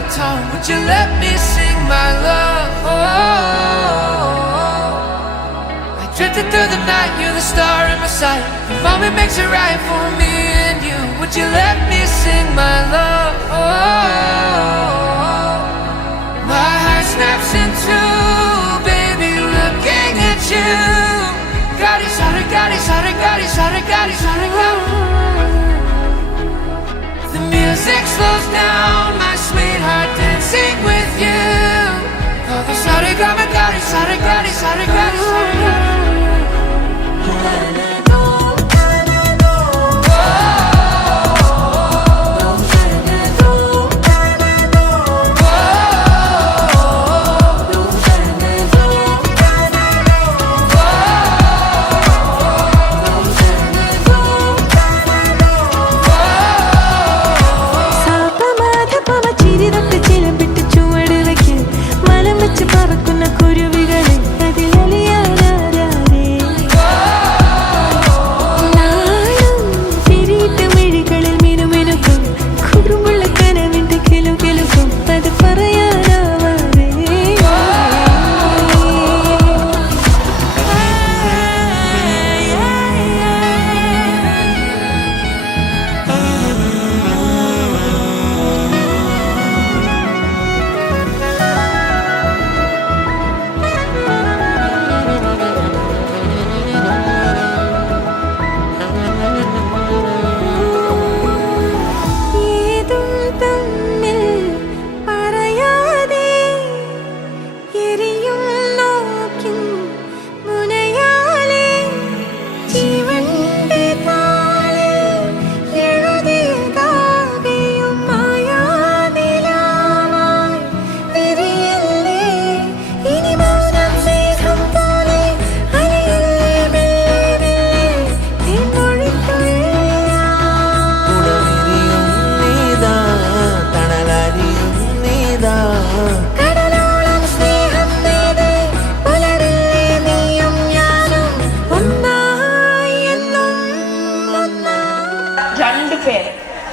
my tongue. Would you let me sing my love? I drifted through the night, you're the star in my sight. The moment makes it right for me and you. Would you let me sing my love? My heart snaps in two, baby, looking at you. Gadi, sorry, gadi, sorry, gadi, sorry, gadi, sorry, gadi. The music slows down, my sweetheart, dancing with you. Oh, the sorry, gadi, gadi, sorry, gadi, sorry, gadi, sorry, gadi.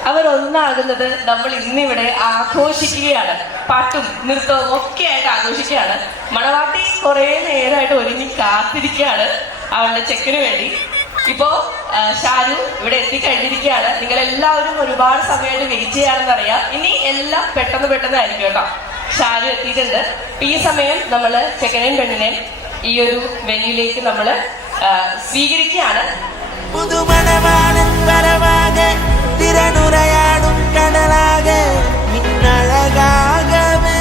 അവരൊന്നാകുന്നത് നമ്മൾ ഇന്നിവിടെ ആഘോഷിക്കുകയാണ്. പാട്ടും നൃത്തവും ഒക്കെ ആയിട്ട് ആഘോഷിക്കുകയാണ്. മണവാട്ടി കുറെ നേരമായിട്ട് ഒരുങ്ങി കാത്തിരിക്കുകയാണ് അവളുടെ ചെക്കിന് വേണ്ടി. ഇപ്പോ ഷാരു ഇവിടെ എത്തിക്കഴിഞ്ഞിരിക്കുകയാണ്. നിങ്ങൾ എല്ലാവരും ഒരുപാട് സമയമായിട്ട് വെയിറ്റ് ചെയ്യാണെന്ന് അറിയാം. ഇനി എല്ലാം പെട്ടെന്നായിരിക്കും കേട്ടോ. ഷാരു എത്തിയിട്ടുണ്ട്. ഈ സമയം നമ്മള് ചെക്കനെയും പെണ്ണിനെയും ഈ ഒരു വെന്യൂലേക്ക് നമ്മള് സ്വീകരിക്കുകയാണ്. തിരനുരയാടും കടലാകെ മിന്നഴകാകവേ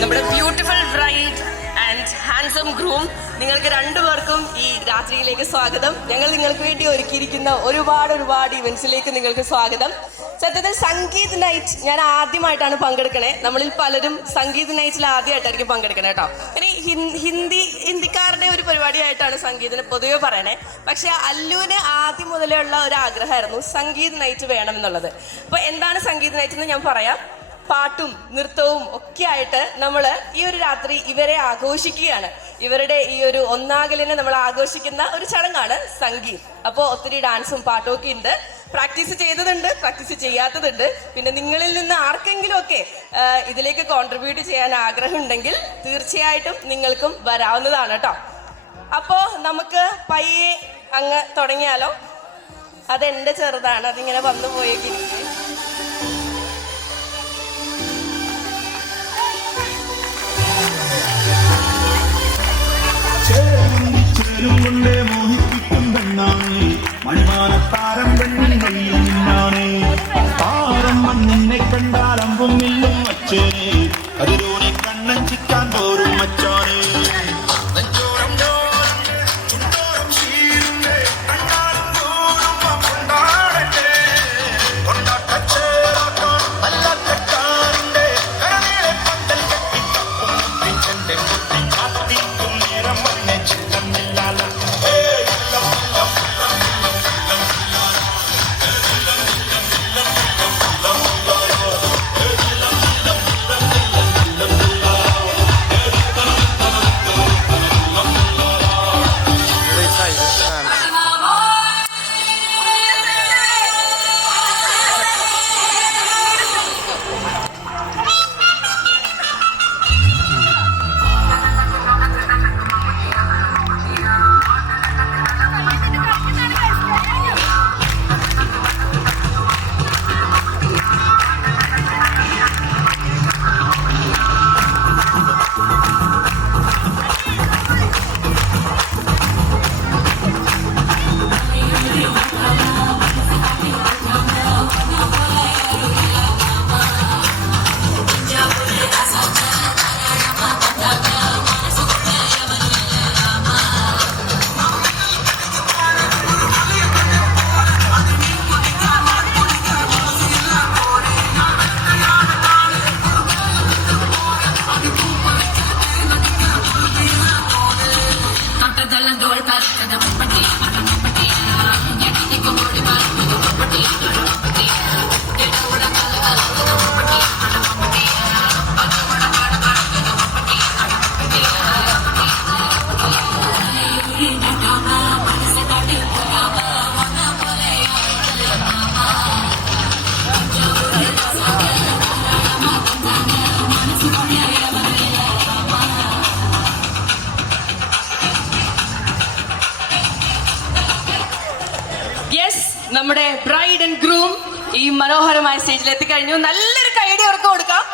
നമ്മുടെ beautiful bride and handsome groom, നിങ്ങൾക്ക് രണ്ടുപേർക്കും ഈ രാത്രിയിലേക്ക് സ്വാഗതം. ഞങ്ങൾ നിങ്ങൾക്ക് വേണ്ടി ഒരുക്കിയിരിക്കുന്ന ഒരുപാട് ഇവന്റ്സിലേക്ക് നിങ്ങൾക്ക് സ്വാഗതം. സത്യത്തിൽ സംഗീത് നൈറ്റ് ഞാൻ ആദ്യമായിട്ടാണ് പങ്കെടുക്കണേ. നമ്മളിൽ പലരും സംഗീത് നൈറ്റിൽ ആദ്യമായിട്ടായിരിക്കും പങ്കെടുക്കണേ കേട്ടോ. ഇനി ഹിന്ദിക്കാരുടെ ഒരു പരിപാടിയായിട്ടാണ് സംഗീതിനെ പൊതുവെ പറയണേ. പക്ഷെ അല്ലുവിന് ആദ്യം മുതലേ ഉള്ള ഒരു ആഗ്രഹമായിരുന്നു സംഗീത് നൈറ്റ് വേണം എന്നുള്ളത്. അപ്പൊ എന്താണ് സംഗീത് നൈറ്റ് എന്ന് ഞാൻ പറയാം. പാട്ടും നൃത്തവും ഒക്കെ ആയിട്ട് നമ്മള് ഈ ഒരു രാത്രി ഇവരെ ആഘോഷിക്കുകയാണ്. ഇവരുടെ ഈ ഒരു ഒന്നാകലിനെ നമ്മൾ ആഘോഷിക്കുന്ന ഒരു ചടങ്ങാണ് സംഗീത്. അപ്പോൾ ഒത്തിരി ഡാൻസും പാട്ടും ഒക്കെ ഉണ്ട്. പ്രാക്ടീസ് ചെയ്തതുണ്ട്, പ്രാക്ടീസ് ചെയ്യാത്തതുണ്ട്. പിന്നെ നിങ്ങളിൽ നിന്ന് ആർക്കെങ്കിലും ഒക്കെ ഇതിലേക്ക് കോൺട്രിബ്യൂട്ട് ചെയ്യാൻ ആഗ്രഹം ഉണ്ടെങ്കിൽ തീർച്ചയായിട്ടും നിങ്ങൾക്കും വരാവുന്നതാണ് കേട്ടോ. അപ്പോ നമുക്ക് പയ്യെ അങ്ങ് തുടങ്ങിയാലോ. അതെന്റെ ചെറുതാണ്, അതിങ്ങനെ വന്നു പോയേക്കിരിക്കും. മണിമാനത്താരം പെണ്ണിൻ കയ്യിൽ നിന്നാണേ താരം മണ്ണിനെ കണ്ടാൽ അമ്പും മില്ലും അച്ഛനെ അതിലൂടെ കണ്ണഞ്ചിക്കാൻ പോരും മച്ചാനെ. നമ്മുടെ ബ്രൈഡ് ആൻഡ് ഗ്രൂം ഈ മനോഹരമായ സ്റ്റേജിൽ എത്തിക്കഴിഞ്ഞു. നല്ലൊരു കൈയടി അവർക്ക് കൊടുക്കാം.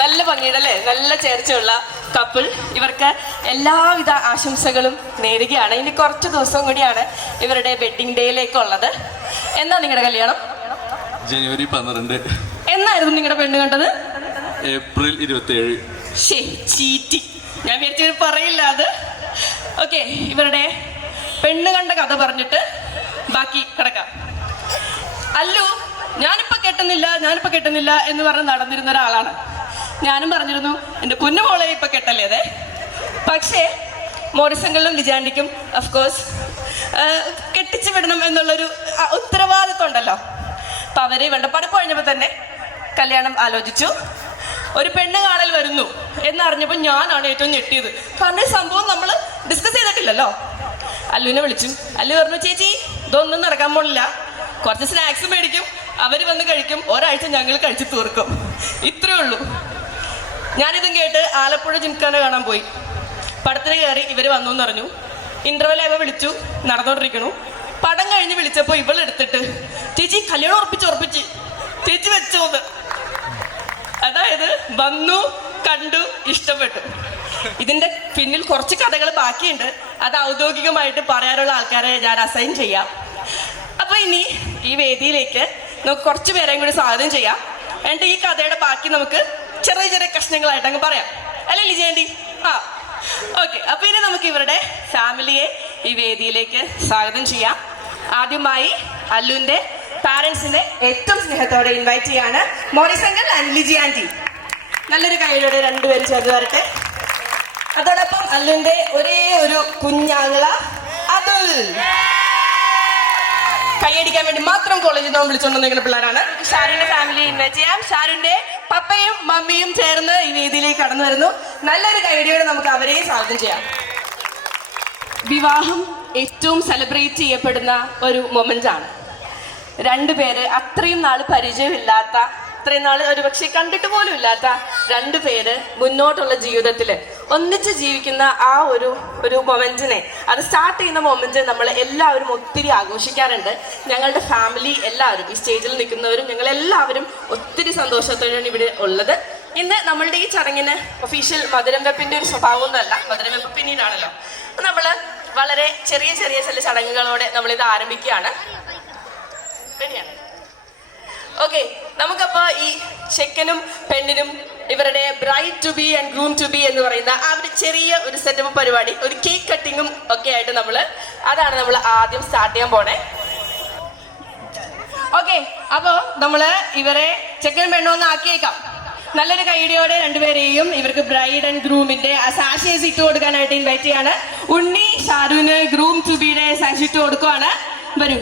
നല്ല ഭംഗിയുടെ അല്ലേ, നല്ല ചേർച്ചയുള്ള കപ്പിൾ. ഇവർക്ക് എല്ലാവിധ ആശംസകളും നേരുകയാണ്. ഇനി കുറച്ച് ദിവസം കൂടിയാണ് ഇവരുടെ വെഡിങ് ഡേയിലേക്കുള്ളത്. എന്നാ നിങ്ങളുടെ കല്യാണം? ജനുവരി 12. എന്നായിരുന്നു നിങ്ങളുടെ പെണ്ണ് കണ്ടത്? ഏപ്രിൽ 27. ചീറ്റി, ഞാൻ വിചാരിച്ചത് പറയില്ല അത്. ഓക്കെ, ഇവരുടെ പെണ്ണ് കണ്ട കഥ പറഞ്ഞിട്ട് ബാക്കി കിടക്കാം. അല്ലു ഞാനിപ്പോ കെട്ടുന്നില്ല എന്ന് പറഞ്ഞ് നടന്നിരുന്ന ഒരാളാണ്. ഞാനും പറഞ്ഞിരുന്നു എൻ്റെ കുഞ്ഞുമോളെ ഇപ്പൊ കെട്ടല്ലേ അതെ. പക്ഷേ മോറിസങ്ങളിലും ലിജാൻഡിക്കും അഫ്കോഴ്സ് കെട്ടിച്ചു വിടണം എന്നുള്ളൊരു ഉത്തരവാദിത്വം ഉണ്ടല്ലോ. അപ്പൊ അവര് ഇവരുടെ പഠിപ്പ് കഴിഞ്ഞപ്പോൾ തന്നെ കല്യാണം ആലോചിച്ചു. ഒരു പെണ്ണ് കാണൽ വരുന്നു എന്നറിഞ്ഞപ്പോൾ ഞാനാണ് ഏറ്റവും ഞെട്ടിയത്. കാരണം ഈ സംഭവം നമ്മൾ ഡിസ്കസ് ചെയ്തിട്ടില്ലല്ലോ. അല്ലുവിനെ വിളിച്ചു. അല്ലു പറഞ്ഞു, ചേച്ചി ഇതൊന്നും നടക്കാൻ പോണില്ല, കുറച്ച് സ്നാക്സ് മേടിക്കും, അവര് വന്ന് കഴിക്കും, ഒരാഴ്ച ഞങ്ങൾ കഴിച്ചു തീർക്കും, ഇത്രേ ഉള്ളൂ. ഞാനിതും കേട്ട് ആലപ്പുഴ ജിംഖാന കാണാൻ പോയി. പടത്തിന് കയറി ഇവര് വന്നു എന്ന് പറഞ്ഞു. ഇന്റർവെൽ ആയപ്പോൾ വിളിച്ചു, നടന്നോണ്ടിരിക്കണു. പടം കഴിഞ്ഞ് വിളിച്ചപ്പോൾ ഇവളെടുത്തിട്ട് ചേച്ചി കല്യാണം ഉറപ്പിച്ച് ചേച്ചി വെച്ചോന്ന്. അതായത് വന്നു, കണ്ടു, ഇഷ്ടപ്പെട്ടു. ഇതിന്റെ പിന്നിൽ കുറച്ച് കഥകൾ ബാക്കിയുണ്ട്. അത് ഔദ്യോഗികമായിട്ട് പറയാനുള്ള ആൾക്കാരെ ഞാൻ അസൈൻ ചെയ്യാം. അപ്പൊ ഇനി ഈ വേദിയിലേക്ക് നമുക്ക് കുറച്ച് പേരെയും കൂടി സ്വാഗതം ചെയ്യാം. എന്നിട്ട് ഈ കഥയുടെ ബാക്കി നമുക്ക് ചെറിയ ചെറിയ കഷ്ണങ്ങളായിട്ട് അങ്ങ് പറയാം, അല്ലേ ലിജേണ്ടി? ഓക്കെ. അപ്പൊ ഇനി നമുക്ക് ഇവരുടെ ഫാമിലിയെ ഈ വേദിയിലേക്ക് സ്വാഗതം ചെയ്യാം. ആദ്യമായി അല്ലുവിന്റെ പാരന്റ്സിനെ ഏറ്റവും സ്നേഹത്തോടെ ഇൻവൈറ്റ് ചെയ്യാണ്. Morris uncle and Liji aunty. നല്ലൊരു കൈയോടെ രണ്ടുപേരും ചേർന്ന് വരട്ടെ. അതോടൊപ്പം അല്ലുവിന്റെ ഒരേ ഒരു കുഞ്ഞാങ്ങള അതുൽ. കൈയടിക്കാൻ വേണ്ടി മാത്രം കോളേജിൽ നിന്ന് വിളിച്ചുകൊണ്ടിരിക്കുന്ന പിള്ളേരാണ്. ഷാരുവിന്റെ ഫാമിലി ഇൻവൈറ്റ് ചെയ്യാം. ഷാരുവിന്റെ പപ്പയും മമ്മിയും ചേർന്ന് ഈ വേദിയിലേക്ക് കടന്നു വരുന്നു. നല്ലൊരു കൈയടിയോടെ നമുക്ക് അവരെയും സ്വാഗതം ചെയ്യാം. വിവാഹം ഏറ്റവും സെലിബ്രേറ്റ് ചെയ്യപ്പെടുന്ന ഒരു മൊമെന്റ് ആണ്. രണ്ടുപേര് അത്രയും നാൾ പരിചയമില്ലാത്ത, ഇത്രയും നാൾ ഒരു പക്ഷെ കണ്ടിട്ട് പോലും ഇല്ലാത്ത രണ്ടുപേര് മുന്നോട്ടുള്ള ജീവിതത്തിൽ ഒന്നിച്ച് ജീവിക്കുന്ന ആ ഒരു മൊമെന്റിനെ, അത് സ്റ്റാർട്ട് ചെയ്യുന്ന മൊമെന്റ് നമ്മൾ എല്ലാവരും ഒത്തിരി ആഘോഷിക്കാറുണ്ട്. ഞങ്ങളുടെ ഫാമിലി എല്ലാവരും, ഈ സ്റ്റേജിൽ നിൽക്കുന്നവരും ഞങ്ങളെല്ലാവരും ഒത്തിരി സന്തോഷത്തോടെയാണ് ഇവിടെ ഉള്ളത്. ഇന്ന് നമ്മളുടെ ഈ ചടങ്ങിന് ഒഫീഷ്യൽ മധുരം വെപ്പിന്റെ ഒരു സ്വഭാവമൊന്നുമല്ല, മധുരം വെപ്പ് പിന്നീടാണല്ലോ. നമ്മൾ വളരെ ചെറിയ ചെറിയ ചില ചടങ്ങുകളോടെ നമ്മളിത് ആരംഭിക്കുകയാണ്. ശരിയാണ്. ഓക്കെ, നമുക്കപ്പോ ഈ ചെക്കനും പെണ്ണിനും ഇവരുടെ bride to be and groom to be എന്ന് പറയുന്ന ആ ഒരു ചെറിയ ഒരു സെറ്റപ്പ് പരിപാടി, ഒരു കേക്ക് കട്ടിങ്ങും ഒക്കെ ആയിട്ട് അതാണ് നമ്മൾ ആദ്യം സ്റ്റാർട്ട് ചെയ്യാൻ പോണേ. ഓക്കെ, അപ്പോ നമ്മള് ഇവരെ ചെക്കനും പെണ്ണും ഒന്ന് ആക്കിയേക്കാം. നല്ലൊരു കൈഡിയോടെ രണ്ടുപേരെയും ഇവർക്ക് ബ്രൈഡ് ആൻഡ് ഗ്രൂമിന്റെ സാഷേസ് ഇട്ട് കൊടുക്കാനായിട്ട് ഇൻവൈറ്റ് ചെയ്യാണ്. ഉണ്ണി ഷാരുവിന് ഗ്രൂം ടു ബിയുടെ സാഷ് ഇട്ട് കൊടുക്കുവാണ്. വരൂ.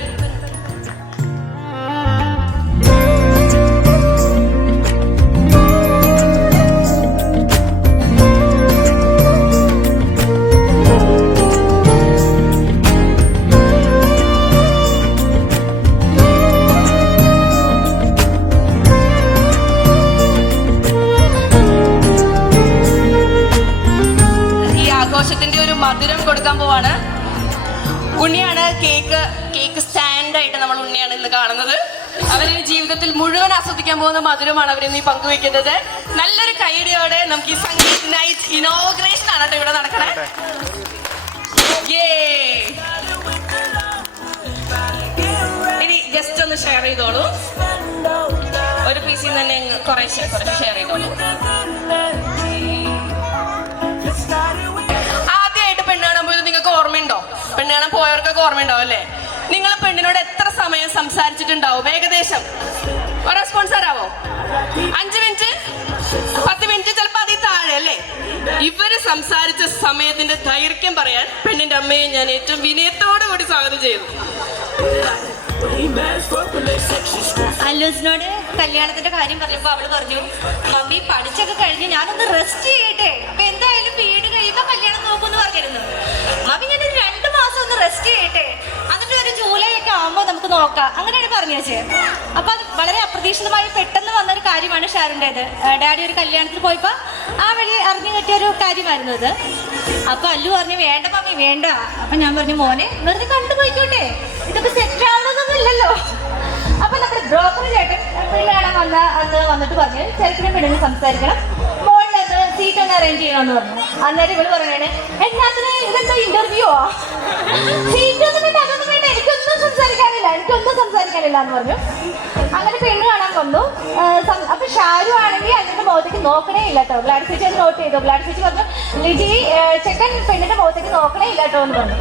മധുരം കൊടുക്കാൻ പോവാണ്. ഉണ്ണിയാണ് കേക്ക് സ്റ്റാൻഡായിട്ട് നമ്മൾ ഉണ്ണിയാണ് ഇന്ന് കാണുന്നത്. അവരിന് ജീവിതത്തിൽ മുഴുവൻ ആസ്വദിക്കാൻ പോകുന്ന മധുരമാണ് അവരിന്ന് പങ്കുവെക്കുന്നത്. നല്ലൊരു കൈയടിയോടെ നമുക്ക് ഈ സംഗീത് നൈറ്റ് ഇനോഗ്രേഷൻ ആണ് ഇവിടെ നടക്കണേ. ഇനി ജസ്റ്റ് ഒന്ന് ഷെയർ ചെയ്തോളൂ. ഒരു പീസിൽ തന്നെ കുറേശ്ശെ ഷെയർ ചെയ്തോളൂ. നിങ്ങൾക്ക് ഓർമ്മയുണ്ടോ? പെണ്ണ് കാണാൻ പോയവർക്കൊക്കെ ഓർമ്മയുണ്ടാവും അല്ലേ? നിങ്ങൾ പെണ്ണിനോട് എത്ര സമയം സംസാരിച്ചിട്ടുണ്ടാവും? ഏകദേശം ഒരു റെസ്പോൺസ് തരാവോ? 5 മിനിറ്റ്, 10 മിനിറ്റ്, ചിലപ്പോ അതിൽ താഴെ അല്ലേ? ഇവര് സംസാരിച്ച സമയത്തിന്റെ ദൈർഘ്യം പറയാൻ പെണ്ണിന്റെ അമ്മയെ ഞാൻ ഏറ്റവും വിനയത്തോടു കൂടി സ്വാഗതം ചെയ്തു. അല്ലൂസിനോട് കല്യാണത്തിന്റെ കാര്യം പറഞ്ഞപ്പോ അവള് പറഞ്ഞു, മമ്മി പഠിച്ചൊക്കെ കഴിഞ്ഞ് ഞാനൊന്ന് റെസ്റ്റ് ചെയ്യട്ടെ, അപ്പൊ എന്തായാലും വീട് കഴിയുമ്പോ കല്യാണം നോക്കുമെന്ന് പറഞ്ഞിരുന്നു. മമ്മി ഞാൻ 2 മാസം ഒന്ന് റെസ്റ്റ് ചെയ്യട്ടെ, എന്നിട്ട് ഒരു ജൂലൈ ഒക്കെ ആവുമ്പോ നമുക്ക് നോക്കാം, അങ്ങനെയാണ് പറഞ്ഞു വെച്ചേ. അപ്പൊ അത് വളരെ അപ്രതീക്ഷിതമായി പെട്ടെന്ന് വന്നൊരു കാര്യമാണ് ഷാരുൻ്റെത്. ഡാഡി ഒരു കല്യാണത്തിന് പോയപ്പോ ആ വഴി അറിഞ്ഞു കിട്ടിയൊരു കാര്യമായിരുന്നു അത്. അപ്പൊ അല്ലു പറഞ്ഞു, വേണ്ട മമ്മി വേണ്ട. അപ്പൊ ഞാൻ പറഞ്ഞു, മോനെ വെറുതെ കണ്ടുപോയിക്കോട്ടെ, ഇതൊക്കെ സെറ്റ് ഇല്ലല്ലോ. അപ്പൊ നമ്മുടെ ബ്രോക്കർ ചേട്ടൻ പെണ്ണ് കാണാൻ വന്നിട്ട് പറഞ്ഞു ചെറുക്കിനും പെണ്ണിനും സംസാരിക്കണം, മോളിലൊന്ന് സീറ്റ് ഒന്ന് അറേഞ്ച് ചെയ്യണമെന്ന് പറഞ്ഞു. അന്നേരം ഇവള് പറയണേ എന്നാത്തിന് ഇതെന്താ ഇന്റർവ്യൂ ആ, സീറ്റ് ഒന്നും വേണ്ട, അതൊന്നും വേണ്ട, എനിക്കൊന്നും സംസാരിക്കാനില്ല എന്ന് പറഞ്ഞു. അങ്ങനെ പെണ്ണ് കാണാൻ വന്നു. അപ്പൊ ഷാരു ആണെങ്കിൽ അതിന്റെ മുഖത്തേക്ക് നോക്കണേ ഇല്ല കേട്ടോ. ഗ്ലാഡി ചേച്ചി അത് നോട്ട് ചെയ്തു. ഗ്ലാഡി ചേച്ചി പറഞ്ഞു ലിജി ചെക്കൻ പെണ്ണിന്റെ മുഖത്തേക്ക് നോക്കണേ ഇല്ല കേട്ടോ എന്ന് പറഞ്ഞു.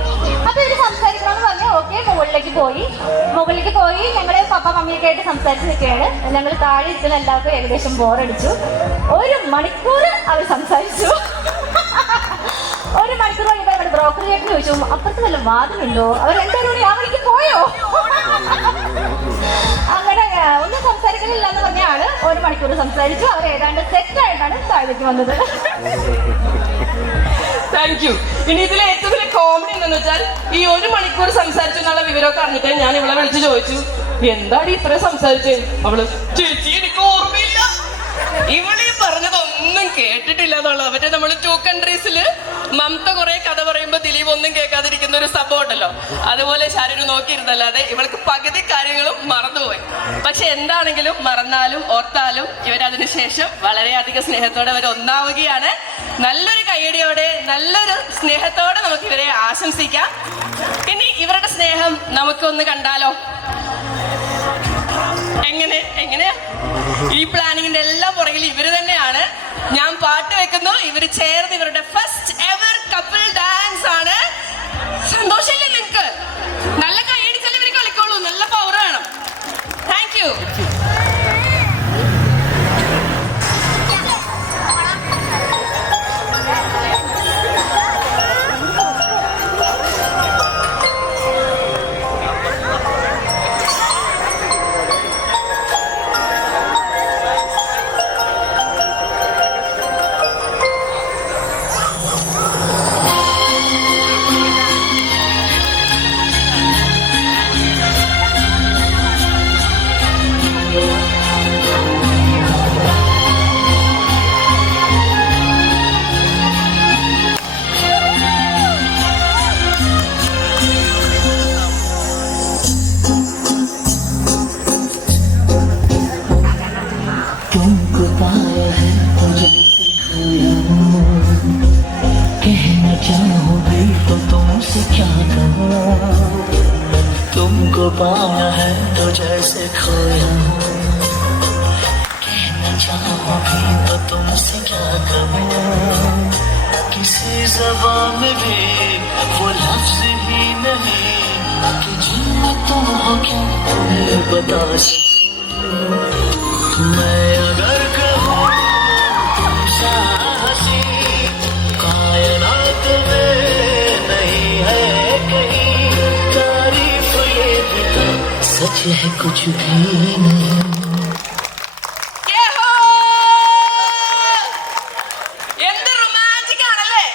അപ്പൊ ഇവര് സംസാരിക്കണമെന്ന് പറഞ്ഞു. ഓക്കെ, മുകളിലേക്ക് പോയി ഞങ്ങള് പപ്പ മമ്മിയൊക്കെ ആയിട്ട് സംസാരിച്ച് നിൽക്കുകയാണ്. ഞങ്ങൾ താഴെ ഇരിക്കുന്ന എല്ലാവർക്കും ഏകദേശം ബോറടിച്ചു. 1 മണിക്കൂർ അവർ സംസാരിച്ചു. 1 മണിക്കൂർ കഴിയുമ്പോൾ നമ്മുടെ ബ്രോക്കർ ചേട്ടൻ ചോദിച്ചു അപ്പുറത്ത് വല്ല വാതിലുണ്ടോ, അവർ 2 മണി ആ മണിക്ക് പോയോ. അങ്ങനെ ഒന്നും സംസാരിക്കുന്നില്ല എന്ന് പറഞ്ഞ ആള് 1 മണിക്കൂർ സംസാരിച്ചു. അവർ ഏതാണ്ട് സെറ്റ് ആയിട്ടാണ് താഴേക്ക് വന്നത്. Thank you. ഇനി ഇതിൽ ഏറ്റവും വലിയ കോമഡി എന്താന്ന് വെച്ചാൽ ഈ 1 മണിക്കൂർ സംസാരിച്ചു എന്നുള്ള വിവരമൊക്കെ അറിഞ്ഞിട്ട് ഞാൻ ഇവളെ വിളിച്ച് ചോദിച്ചു എന്താണ് ഇത്രയും സംസാരിച്ചേ. അവള് ചേച്ചി എനിക്ക് ഓർമ്മയില്ല, ഇവളീ പറഞ്ഞതൊന്നും കേട്ടിട്ടില്ല എന്നുള്ളത്. മറ്റേ നമ്മള് 2 കൺട്രീസില് മമത കുറെ കഥ പറയുമ്പോ ദിലീപ് ഒന്നും കേൾക്കാതിരിക്കുന്ന ഒരു സംഭവം ഉണ്ടല്ലോ, അതുപോലെ ശരീരം നോക്കിയിരുന്നല്ലാതെ ഇവൾക്ക് പകുതി കാര്യങ്ങളും മറന്നുപോയി. പക്ഷെ എന്താണെങ്കിലും മറന്നാലും ഓർത്താലും ഇവരതിനു ശേഷം വളരെയധികം സ്നേഹത്തോടെ അവർ ഒന്നാവുകയാണ്. നല്ലൊരു കയ്യടിയോടെ നല്ലൊരു സ്നേഹത്തോടെ നമുക്ക് ഇവരെ ആശംസിക്കാം. ഇനി ഇവരുടെ സ്നേഹം നമുക്കൊന്ന് കണ്ടാലോ? എങ്ങനെയാ ഈ പ്ലാനിങ്ങിന്റെ എല്ലാം പുറകിൽ ഇവര് തന്നെയാണ്. ഞാൻ പാട്ട് വെക്കുന്നു, ഇവര് ചേർന്ന് ഇവരുടെ ഫസ്റ്റ് എവർ കപ്പിൾ ഡാൻസ് ആണ്. സന്തോഷമില്ലേ നിങ്ങക്ക്? നല്ല കൈയടിച്ചാലും ഇവര് കളിക്കോളൂ, നല്ല പവർ വേണം. Thank you. तुमको पाया है तो जैसे खोया हूँ, कहना चाहूँ भी तो तुमसे क्या कहूँ। तुमको पाया है तो जैसे खोया हूँ, कहना चाहूँ भी तो तुमसे क्या कहूँ। किसी ज़बान में भी वो लफ्ज़ ही नहीं कि जिनमें तुम हो क्या तुम्हें बता सकूँ। मैं अगर कहूँ तुमसा हंसी कायनात में नहीं है कहीं, तारीफ ये भी तो सच है कुछ भी नहीं। എന്ത് റൊമാൻറ്റിക് ആണല്ലേ,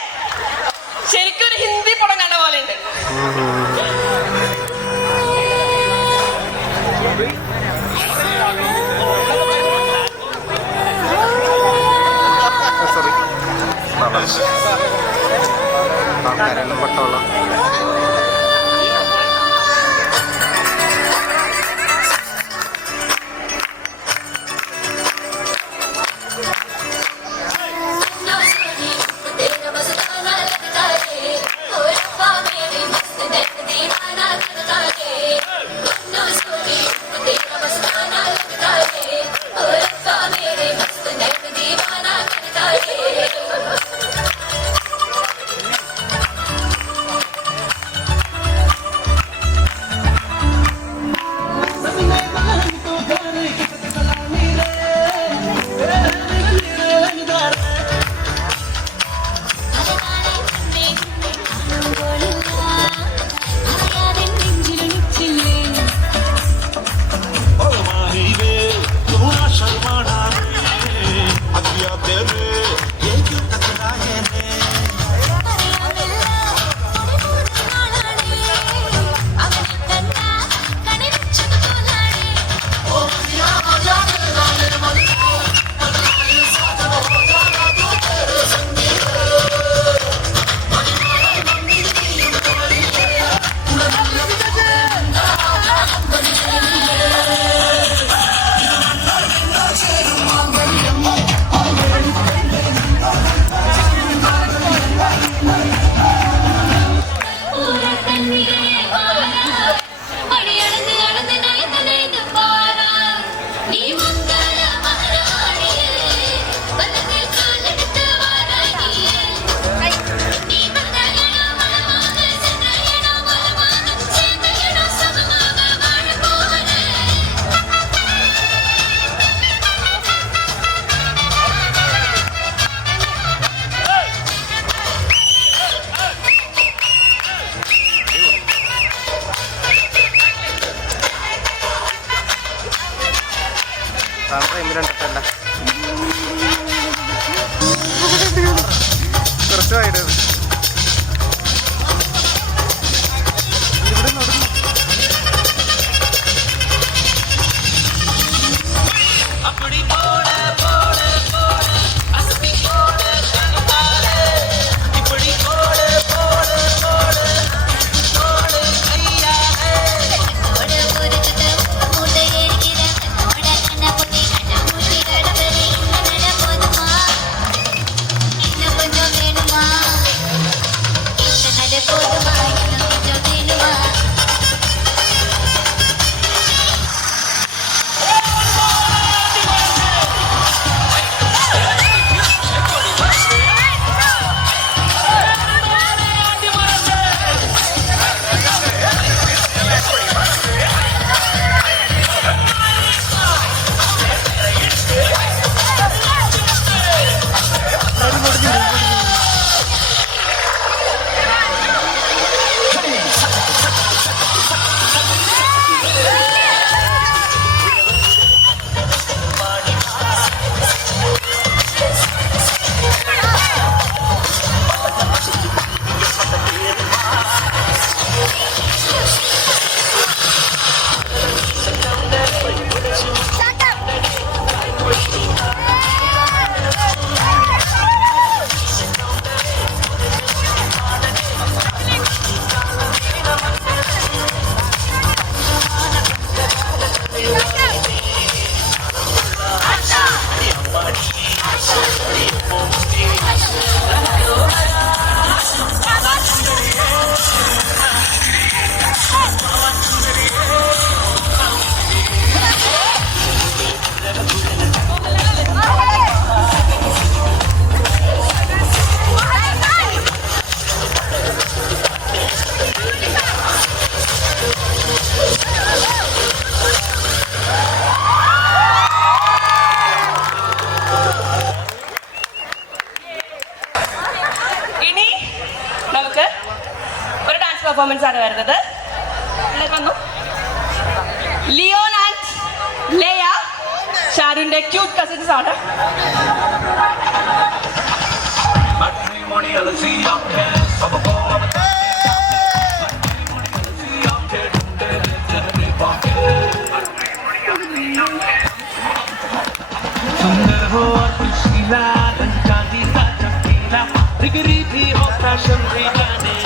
ശരിക്കും ഒരു ഹിന്ദി പടം കണ്ട പോലെ ഉണ്ട്. ആൾക്കാരെല്ലാം പട്ടോളം ടൈമിലുണ്ടല്ല കുറച്ചുമായിട്ട് ഇനി നമുക്ക് ഒരു ഡാൻസ് പെർഫോമൻസ് ആണ് വരുന്നത്. വന്നു ലിയോൺ ആൻഡ് ലേയ ഷാരുന്റെ ക്യൂട്ട് കസിൻസ് ആണ്. सुंदर हो और खुशीला रंग चांदी सा चमकीला डिग्री भी हो फैशन भी जाने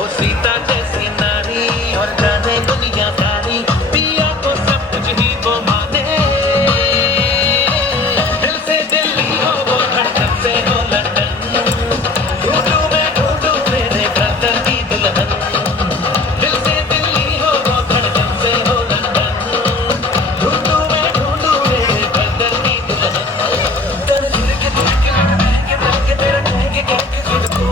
ओ सीता जैसी नारी और जाने दुनिया सारी पिया को सब कुछ ही को माने दिल से दिल्ली हो वो धड़कन से हो लंदन ढूंढूं मैं ढूंढूं मेरे ब्रदर की दुल्हन दिल से दिल्ली हो वो धड़कन से हो लंदन ढूंढूं मैं ढूंढूं मेरे ब्रदर की दुल्हन तेरे दिल के तेरे कहेंगे खुद को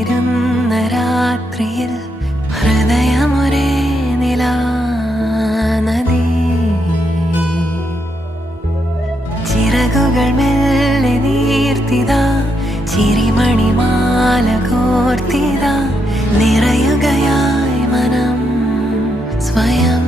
അരികിലിരുന്ന രാത്രിയിൽ ഹൃദയമൊരേ നിലാനദി ചിറകുകൾ മെല്ലെ നീർത്തിതാ ചിരിമണിമാല കോർത്തിതാ നിറയുകയായി മനം സ്വയം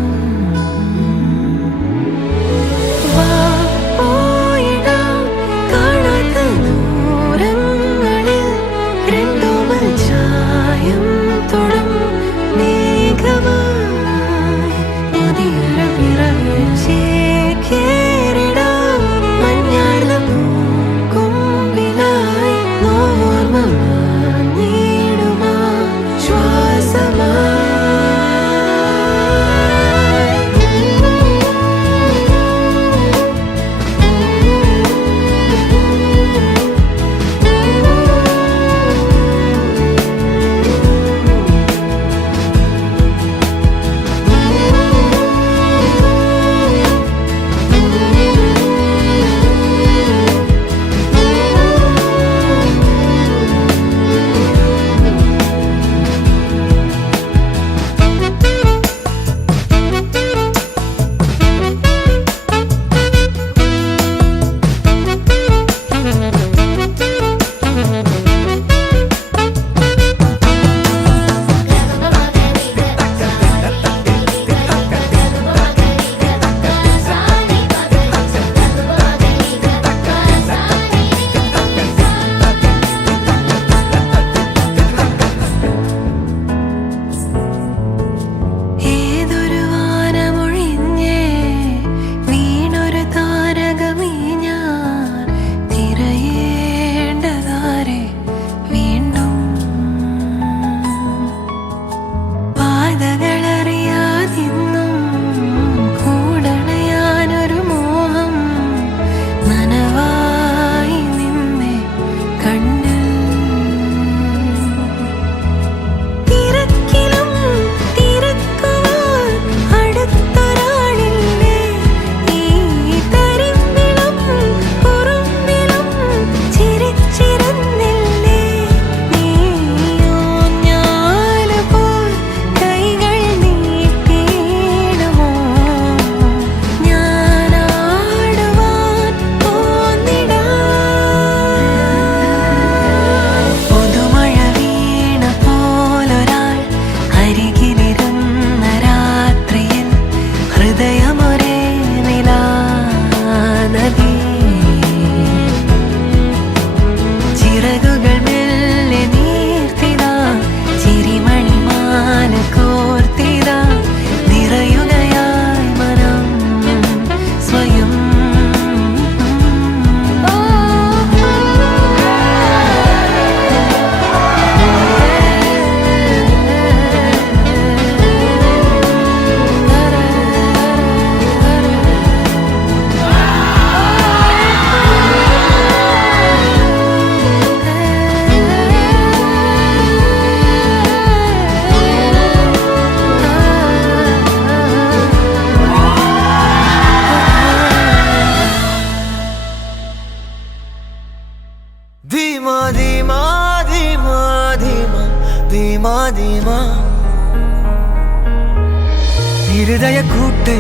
ഹൃദയ കൂട്ടേ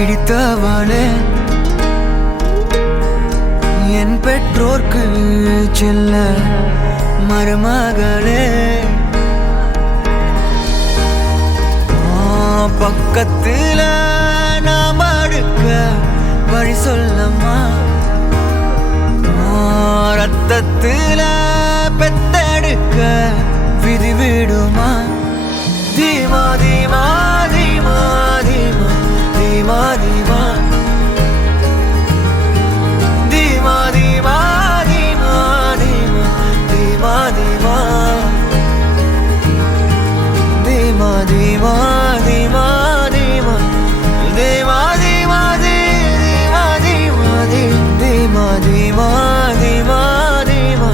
ഇടിത്തവളെ എൻ പെற்றോർക്ക് ചെല്ല മരുമകളെ பக்கத்துல நாம் அடுக்க வழி சொல்லம்மா ரத்தத்துல பெத்தெடுக்க விதி விடுமா தீமா தீமா தீமா தீமா தீமா தீமா தீமா தீமா தீமா தீமா தீமா தீமா தீமா தீமா தீமா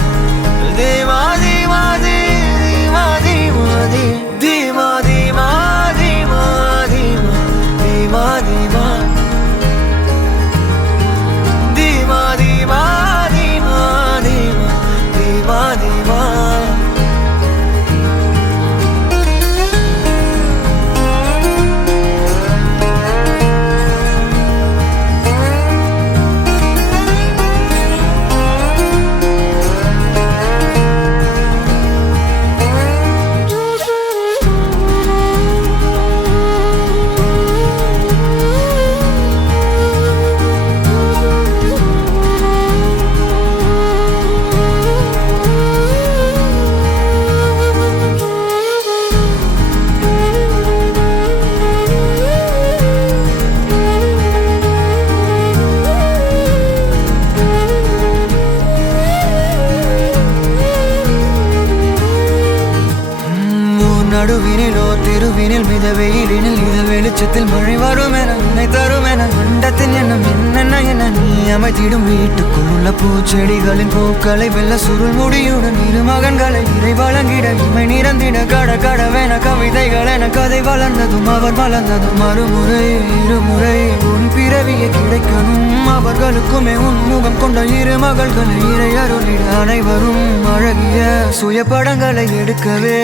നടുവിനിലോ തിരുവിനിൽ മിതവെയിലിനിൽ ഇത വെളിച്ചത്തിൽ മഴ വരുമെന നിന്നെ തരുമെന മണ്ടത്തിൻ എണ്ണം என்னென்ன என்ன நீ அமைத்திடும் வீட்டுக்குள்ள பூச்செடிகளின் பூக்களை வெள்ள சுருள் முடியுடன் இரு மகன்களை இறை வழங்கிட இமை நிறந்திட கட கடவென கவிதைகள் என கதை வளர்ந்ததும் அவர் வளர்ந்ததும் மறுமுறை இருமுறை உன் பிறவியை கிடைக்கணும் அவர்களுக்குமே உன் முகம் கொண்ட இரு மகள்களை இறை அருளிட அனைவரும் அழகிய சுய படங்களை எடுக்கவே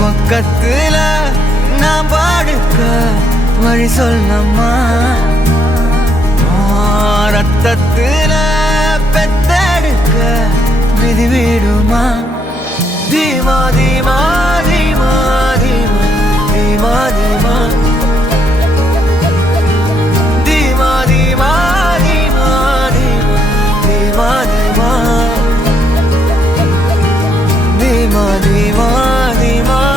பக்கத்துல நாம் பாடுக்க வழி சொல்லம்மா ரத்தத்துல பெத்தெடுக்க விதி விடுமா தீமா தீமா தீமா தீமா தீமா தீமா தீமா தீமா தீமா தீமா தீமா தீமா தீமா தீமா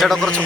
ചേട്ടാ കുറച്ച്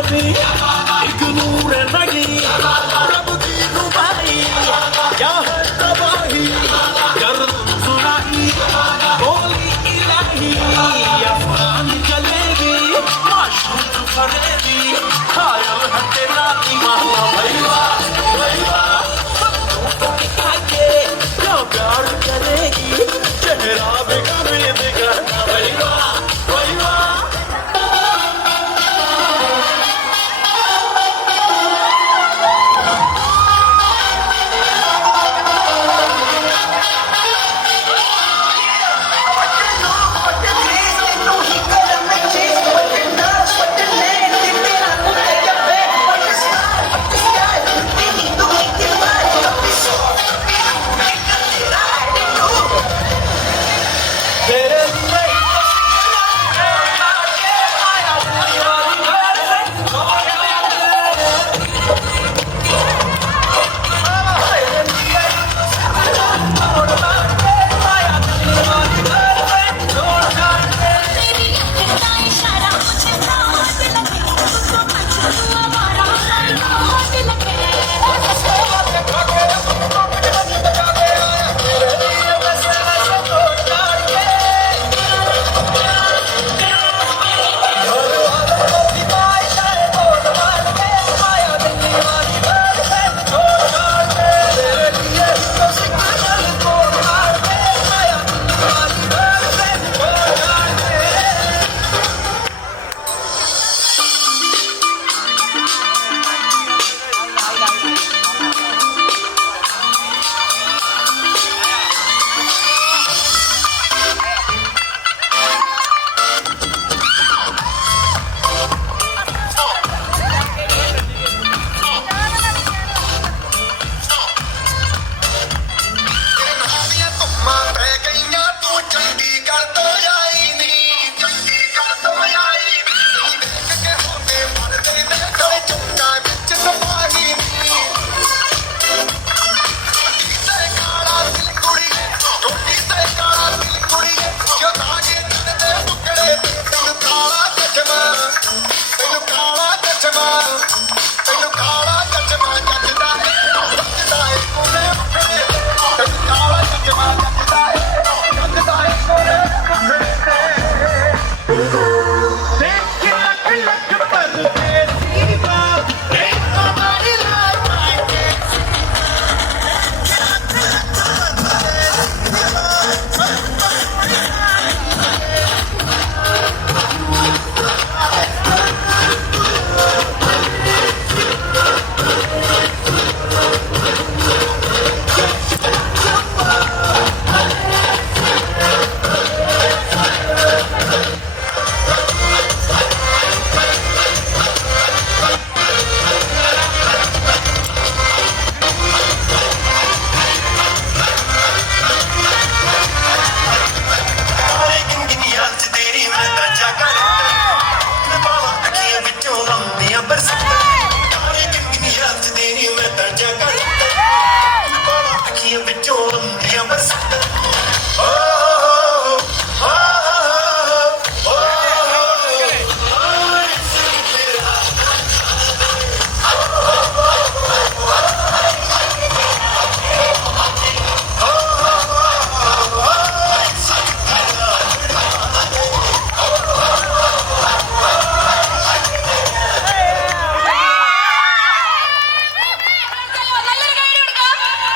नबी एक नूर नगी रब की रुबाई क्या है तबाही गर्द सुनाई बोली इलाही अफगान चलेगी माशूक फरेगी खाया है तेरा दीवाना भैया भैया क्या प्यार करेगी चेहरा बेगाने बेगाना भैया भैया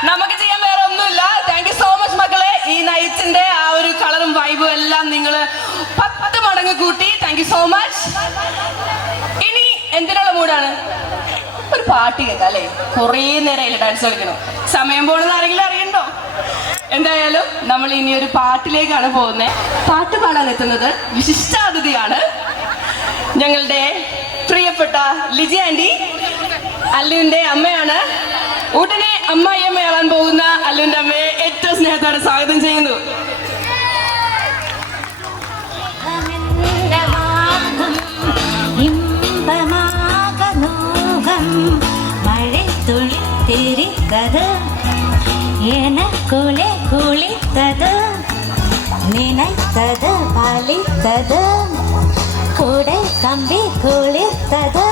നമുക്ക് ചെയ്യാൻ വേറെ ഒന്നുമില്ല. താങ്ക് യു സോ മച്ച് മക്കളെ. ഈ നൈറ്റിന്റെ ആ ഒരു കളറും വൈബും എല്ലാം നിങ്ങൾ 10 മടങ്ങ് കൂട്ടി. Thank you so much. ഇനി എന്തിനുള്ള മൂടാണ്? ഒരു പാട്ട് കേൾക്കാം അല്ലേ? കുറേ നേരം ഡാൻസ് കളിക്കണം. സമയം പോണെന്ന് ആരെങ്കിലും അറിയണ്ടോ? എന്തായാലും നമ്മൾ ഇനി ഒരു പാട്ടിലേക്കാണ് പോകുന്നത്. പാട്ട് പാടാൻ എത്തുന്നത് വിശിഷ്ടാതിഥിയാണ് ഞങ്ങളുടെ പ്രിയപ്പെട്ട ലിജി ആന്റി, അല്ലുവിന്റെ അമ്മയാണ്. ഉടനെ അമ്മായിയമ്മയാവാൻ പോകുന്ന അല്ലുവിന്റെ അമ്മയെ ഏറ്റവും സ്നേഹത്തോടെ സ്വാഗതം ചെയ്യുന്നു. எனக்குள்ளே குளித்தது நினைத்தது பலித்தது கூடை கம்பி குளித்தது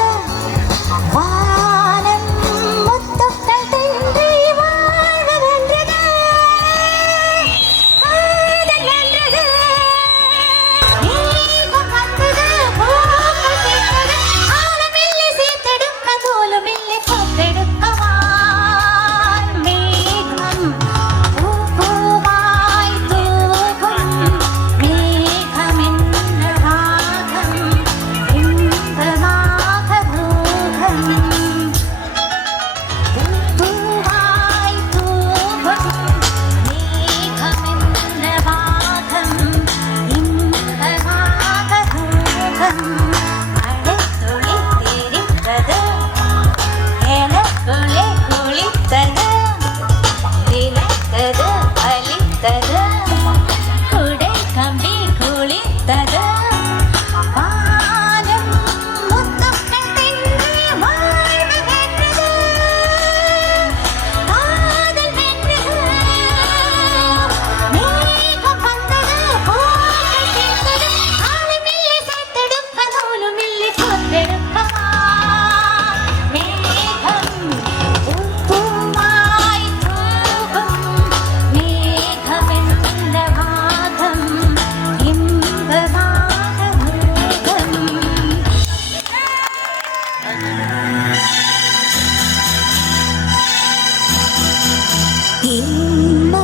നിന്റെ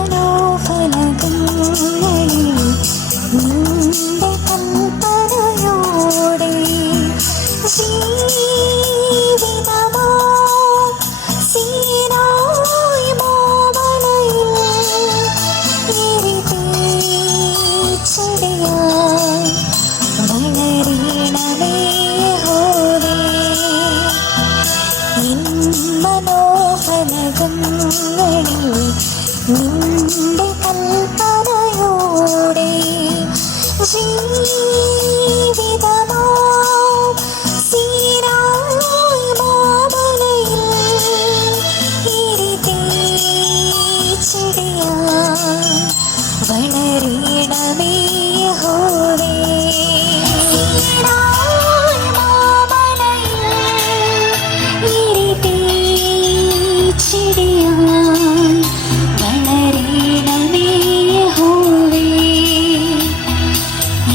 കൽപ്പനയോടെ ജീവിതമോ സീനായി മാമലയിൽ ഇരുതേച്ചിടിയാൻ വളരണമേ യഹോവേ. സീനായി മാമലയിൽ ഇരുതേച്ചിടിയാൻ വളരണമേ യഹോവേ.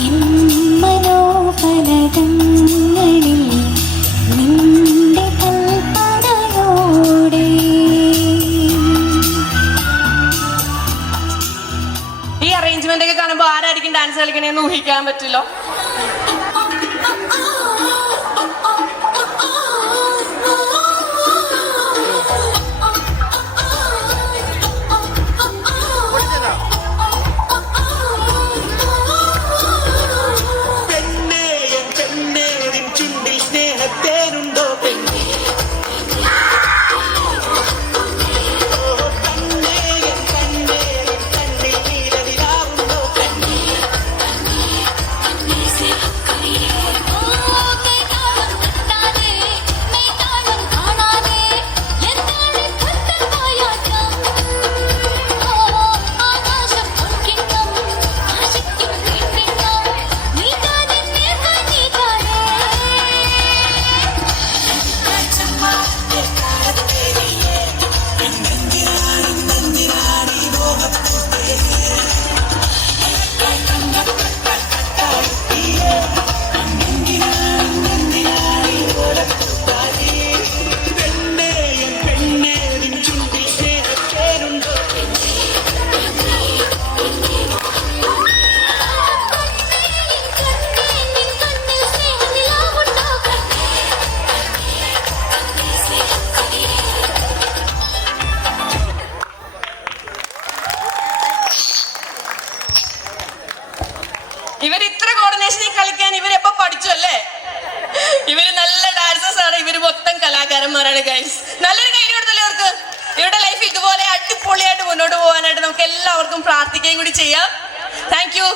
എൻ മനോഫലകങ്ങളിൽ നിന്റെ കൽപ്പനയോടെ. ഈ അറേഞ്ച്മെന്റ് ഒക്കെ കാണുമ്പോൾ ആരായിരിക്കും ഡാൻസ് കളിക്കണേന്ന് ഊഹിക്കാൻ പറ്റില്ലോ. ഇവര് ഇത്ര കോർഡിനേഷനിൽ കളിക്കാൻ ഇവരെപ്പോ പഠിച്ചു അല്ലേ? ഇവര് നല്ല ഡാൻസേഴ്സ് ആണ്. ഇവര് മൊത്തം കലാകാരന്മാരാണ് ഗൈസ്. നല്ലൊരു കൈ കൊടുത്തല്ലേ അവർക്ക്. ഇവരുടെ ലൈഫ് ഇതുപോലെ അടിപൊളിയായിട്ട് മുന്നോട്ട് പോകാനായിട്ട് നമുക്ക് എല്ലാവർക്കും പ്രാർത്ഥിക്കുകയും കൂടി ചെയ്യാം. Thank you.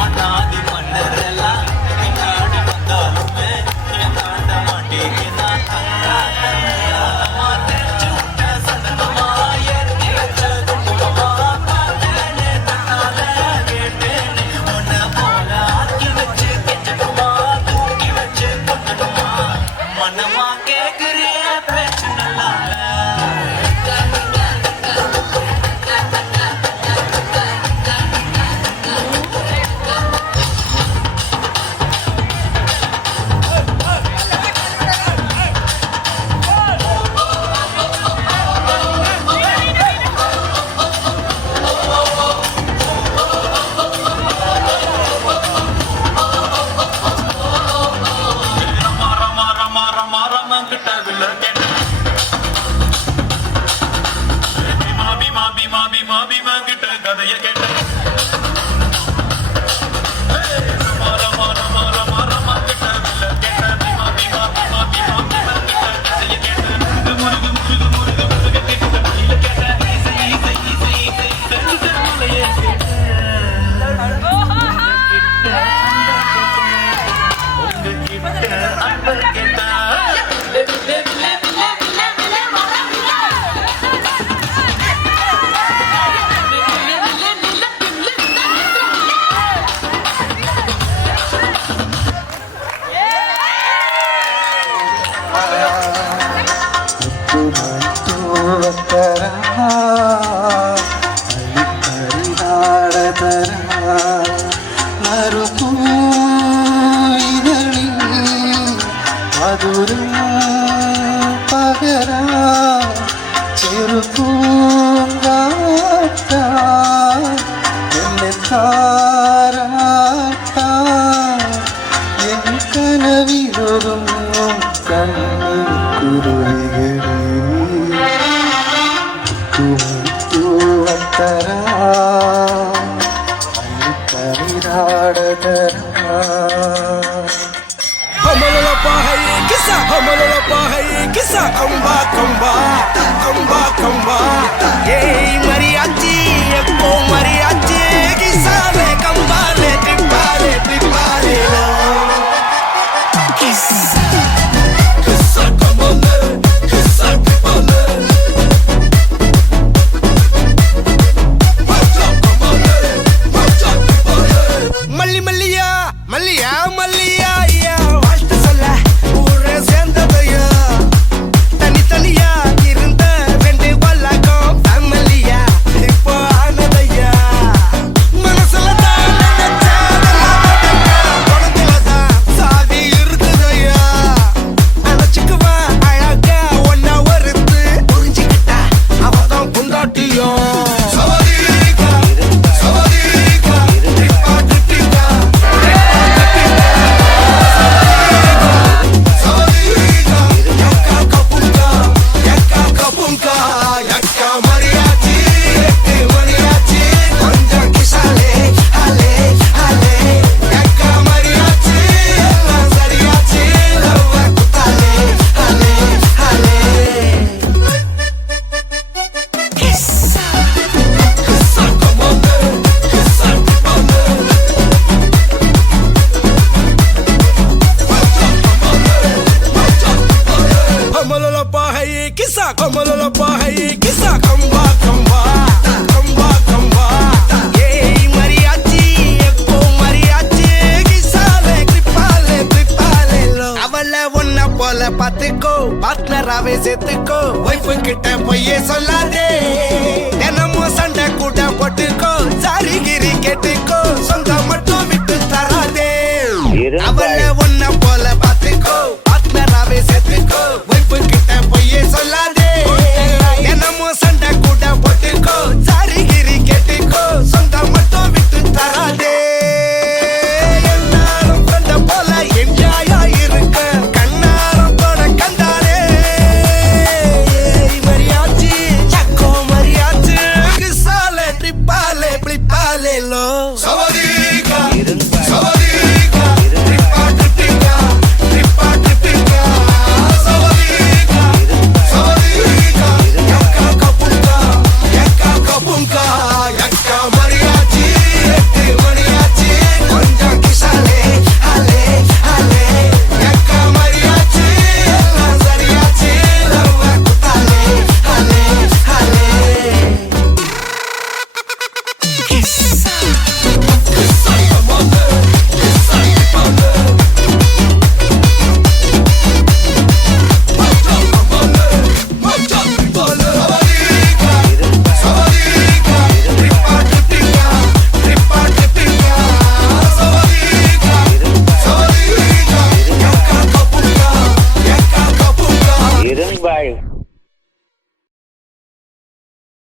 மன்னாதி மன்னரெல்லாம் பின்னாடி வந்தாலுமே என் தாண்ட மாட்டேன். மனமா கேக்குறிய பேச்சு நல்லா அவள